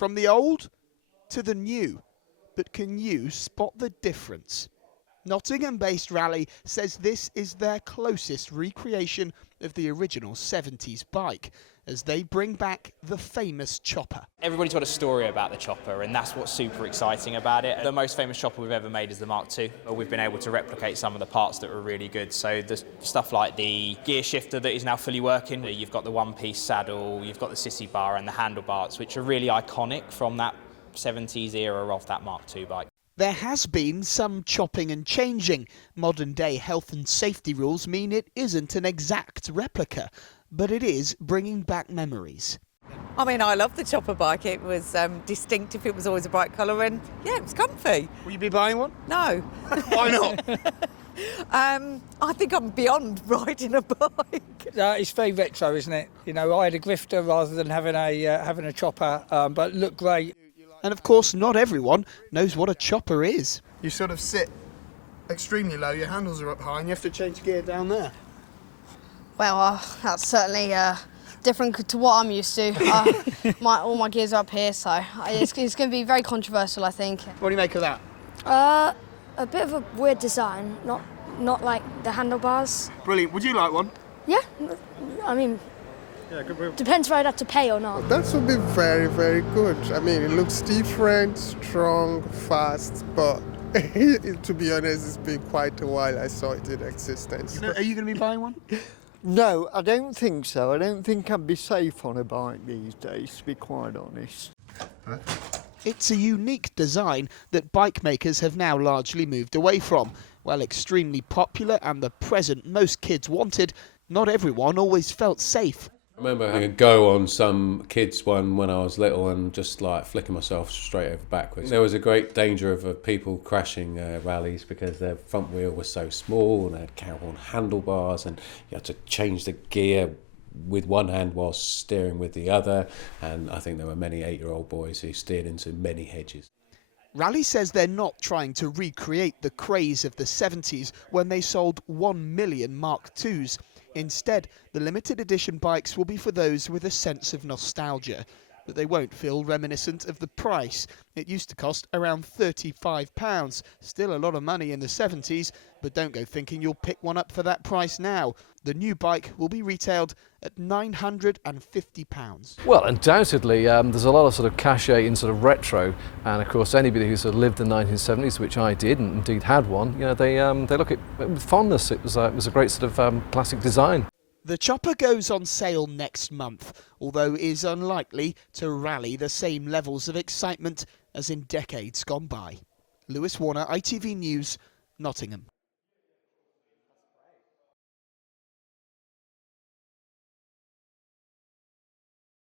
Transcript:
From the old to the new. But can you spot the difference? Nottingham-based Raleigh says this is their closest recreation of the original 70s bike, as they bring back the famous chopper. Everybody's got a story about the chopper, and that's what's super exciting about it. The most famous chopper we've ever made is the Mark II. We've been able to replicate some of the parts that were really good. So the stuff like the gear shifter that is now fully working, you've got the one-piece saddle, you've got the sissy bar and the handlebars, which are really iconic from that 70s era of that Mark II bike. There has been some chopping and changing. Modern-day health and safety rules mean it isn't an exact replica, but it is bringing back memories. I mean, I love the chopper bike. It was distinctive. It was always a bright colour, and yeah, it was comfy. Will you be buying one? No. Why not? I think I'm beyond riding a bike. It's very retro, isn't it? You know, I had a grifter rather than having a chopper, but it looked great. And of course, not everyone knows what a chopper is. You sort of sit extremely low, your handles are up high, and you have to change gear down there. Well, that's certainly different to what I'm used to. All my gears are up here, so it's going to be very controversial, I think. What do you make of that? A bit of a weird design, not like the handlebars. Brilliant. Would you like one? Yeah, I mean, depends whether I'd have to pay or not. That would be very, very good. I mean, it looks different, strong, fast, but to be honest, it's been quite a while I saw it in existence. Are you going to be buying one? No, I don't think so. I don't think I'd be safe on a bike these days, to be quite honest. It's a unique design that bike makers have now largely moved away from. While extremely popular and the present most kids wanted, not everyone always felt safe. I remember having a go on some kids one when I was little and just like flicking myself straight over backwards. There was a great danger of people crashing rallies because their front wheel was so small and they had cowhorn handlebars and you had to change the gear with one hand while steering with the other, and I think there were many 8-year-old boys who steered into many hedges. Raleigh says they're not trying to recreate the craze of the 70s when they sold 1 million Mark IIs. Instead, the limited edition bikes will be for those with a sense of nostalgia, but they won't feel reminiscent of the price. It used to cost around £35, still a lot of money in the 70s, but don't go thinking you'll pick one up for that price now. The new bike will be retailed at £950. Well, undoubtedly, there's a lot of sort of cachet in sort of retro, and of course anybody who sort of lived in the 1970s, which I did and indeed had one, you know, they look at it with fondness. It was a great sort of classic design. The chopper goes on sale next month, although is unlikely to rally the same levels of excitement as in decades gone by. Lewis Warner, ITV News, Nottingham.